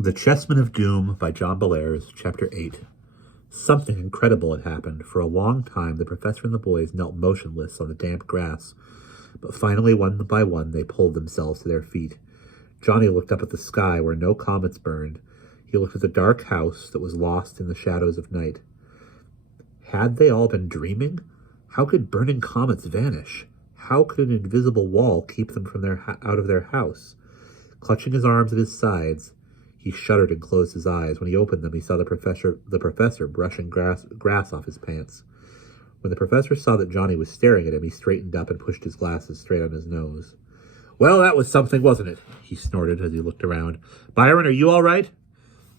The Chessmen of Doom by John Bellairs, Chapter 8. Something incredible had happened. For a long time, the professor and the boys knelt motionless on the damp grass, but finally, one by one, they pulled themselves to their feet. Johnny looked up at the sky where no comets burned. He looked at the dark house that was lost in the shadows of night. Had they all been dreaming? How could burning comets vanish? How could an invisible wall keep them from out of their house? Clutching his arms at his sides, he shuddered and closed his eyes. When he opened them, he saw the professor brushing grass off his pants. When the professor saw that Johnny was staring at him, he straightened up and pushed his glasses straight on his nose. "Well, that was something, wasn't it?" he snorted as he looked around. "Byron, are you all right?"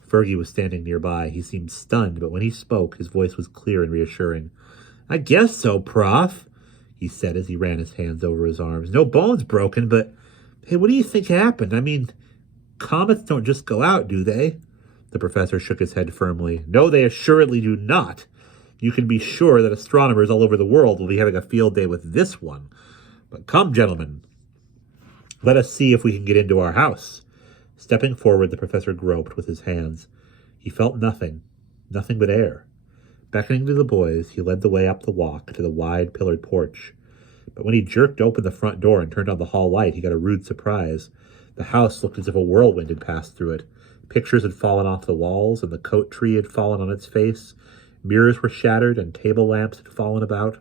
Fergie was standing nearby. He seemed stunned, but when he spoke, his voice was clear and reassuring. "I guess so, Prof," he said as he ran his hands over his arms. "No bones broken, but hey, what do you think happened? I mean, comets don't just go out, do they?" The professor shook his head firmly. "No, they assuredly do not. You can be sure that astronomers all over the world will be having a field day with this one. But come, gentlemen, let us see if we can get into our house." Stepping forward, the professor groped with his hands. He felt nothing but air. Beckoning to the boys, he led the way up the walk to the wide pillared porch. But when he jerked open the front door and turned on the hall light, he got a rude surprise. The house looked as if a whirlwind had passed through it. Pictures had fallen off the walls, and the coat tree had fallen on its face. Mirrors were shattered, and table lamps had fallen about.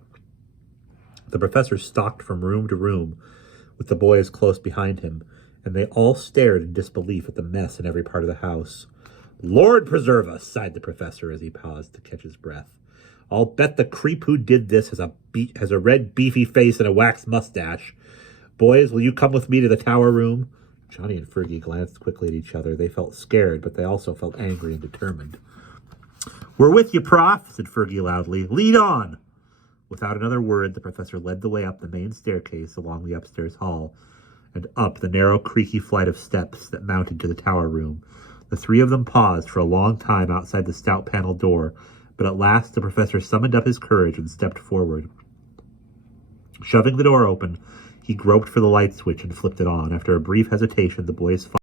The professor stalked from room to room, with the boys close behind him, and they all stared in disbelief at the mess in every part of the house. "Lord preserve us," sighed the professor as he paused to catch his breath. "I'll bet the creep who did this has a red beefy face and a wax mustache. Boys, will you come with me to the tower room?" Johnny and Fergie glanced quickly at each other. They felt scared, but they also felt angry and determined. "We're with you, Prof," said Fergie loudly. "Lead on." Without another word, the professor led the way up the main staircase along the upstairs hall and up the narrow, creaky flight of steps that mounted to the tower room. The three of them paused for a long time outside the stout panel door, but at last the professor summoned up his courage and stepped forward. Shoving the door open, he groped for the light switch and flipped it on. After a brief hesitation, the boys